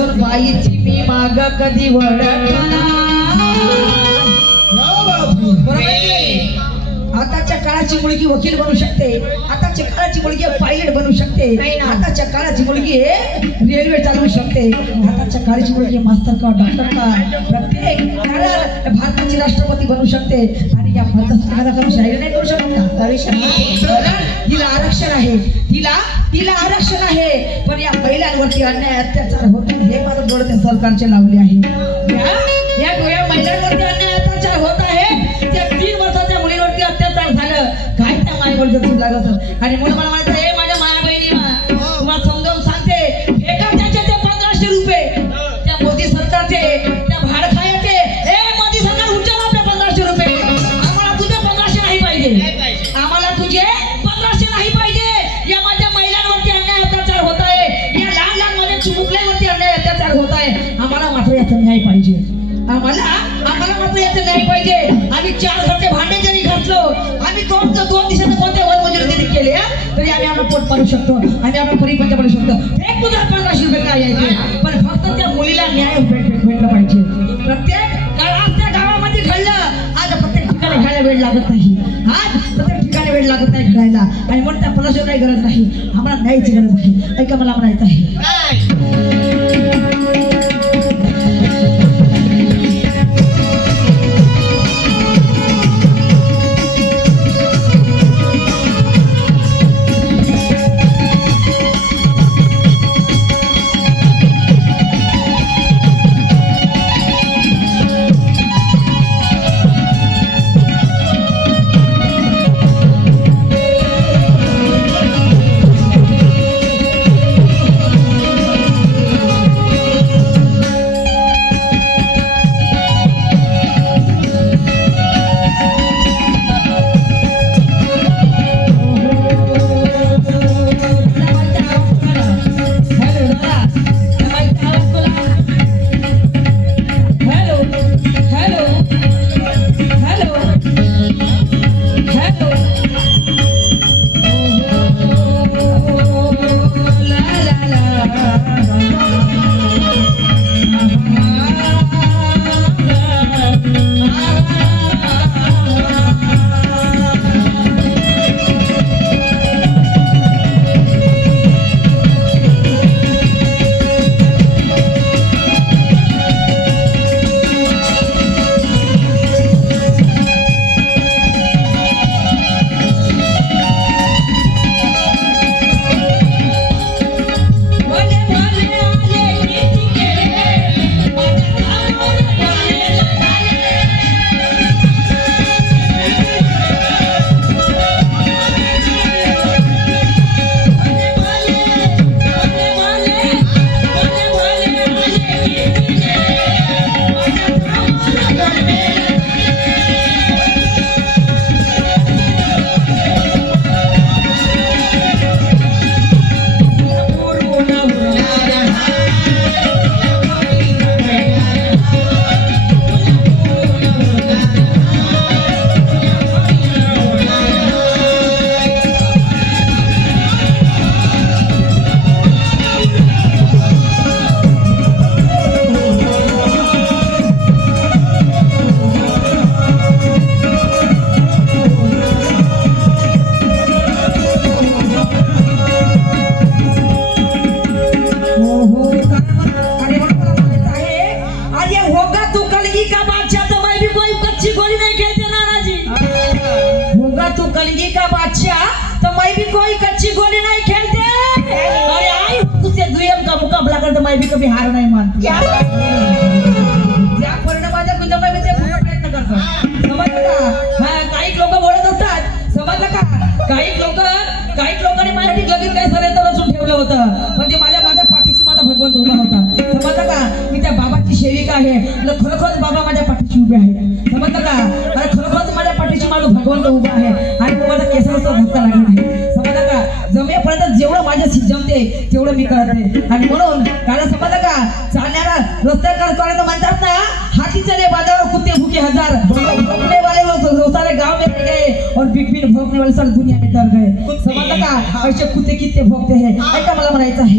असून बाईची मी माग कधी वळणार. आताच्या काळाची मुलगी वकील बनू शकते, आताच्या काळाची मुलगी पायलट बनू शकते, आताच्या काळाची मुलगी रेल्वे चालवू शकते, आताच्या काळाची मुलगी मास्तर का डॉक्टर का प्रत्येक भारताची राष्ट्रपती बनू शकते. आणि या भारताची शाहीर नाही करू शकत का? हिला आरक्षण आहे, तिला आरक्षण आहे. पण या महिलांवरती अन्याय अत्याचार होतो हे मला डोळे सरकारचे लावले आहे. या महिलांवरती अन्याय अत्याचार होत आहे. त्या 3 वर्षाच्या मुलीवरती अत्याचार झालं काय त्या मायवर जपून लागत. आणि म्हणून मला म्हणायचं हे माझ्या माया बहिणी तुम्हाला समजावून सांगते, फेका त्याचे ते 1500 रुपये त्या मोदी सरकारचे, त्या भाडखायाचे. हे मोदी सरकार उचल आपले 1500 रुपये. आम्हाला तुझे 1500 नाही पाहिजे, आम्हाला तुझे 1500 नाही पाहिजे. या माझ्या महिलांवरती अन्याय अत्याचार होत आहे, या लहान लहान माझ्या चिमुकल्यांवरती अन्याय अत्याचार होत आहे. आम्हाला मात्र याचा न्याय पाहिजे, आम्हाला मात्र याचं न्याय पाहिजे. आम्ही 4 घरचे भांडे जरी घातलो, आम्ही 2 दिवसाचे कोणते वनमजुरी जरी केले तरी आम्ही आपलं पोट पाडू शकतो, आम्ही आपला परिपंच पडू शकतो. एक तुझा 1500 रुपये काय यायचे, पण फक्त त्या मुलीला न्याय भेटलं पाहिजे. प्रत्येक आज त्या गावामध्ये घडलं, आज प्रत्येक ठिकाणी घ्यायला वेळ लागत नाही, आज प्रत्येक ठिकाणी वेळ लागत नाही घडायला. आणि म्हणून त्या 1500 काही गरज नाही, आम्हाला न्यायची गरज आहे. ऐका मला म्हणायचं आहे, मैं भी कभी हार नहीं मानती. ज्या परिणामाच्या गुजरात मी ते पूर्ण प्रयत्न करतो. समजलं का? काही लोक बोलत असतात, समजलं का? काही लोकांनी माझ्यासाठी लगेच काही सरेंडर रचून ठेवलं होतं, पण ते माझ्या पाठीशी माझा भगवंत उभा होता. समजलं का? मी त्या बाबाची सेविका आहे, खरोखरच बाबा माझ्या पाठीशी उभे आहे. समजलं का? आणि खरोखरच माझ्या पाठीशी माझा भगवंत उभा आहे आणि तो माझा केसाचा धक्का लागला आहे. समजलं का? जमेपर्यंत जेवढं माझ्याशी जमते तेवढं मी करते. आणि म्हणून काला समजलं का? चालणारा रस्त्यावर करायला म्हणतात ना, हाथी चले बाजारों कुत्ते भूखे हजार, भोंकने वाले वो सारे गांव में रह गए और बिग बिग भोंकने वाले सारी दुनिया में डर गए. समजलं का? ऐसे कुत्ते कितने भोंकते हैं. ऐका मला म्हणायचं आहे.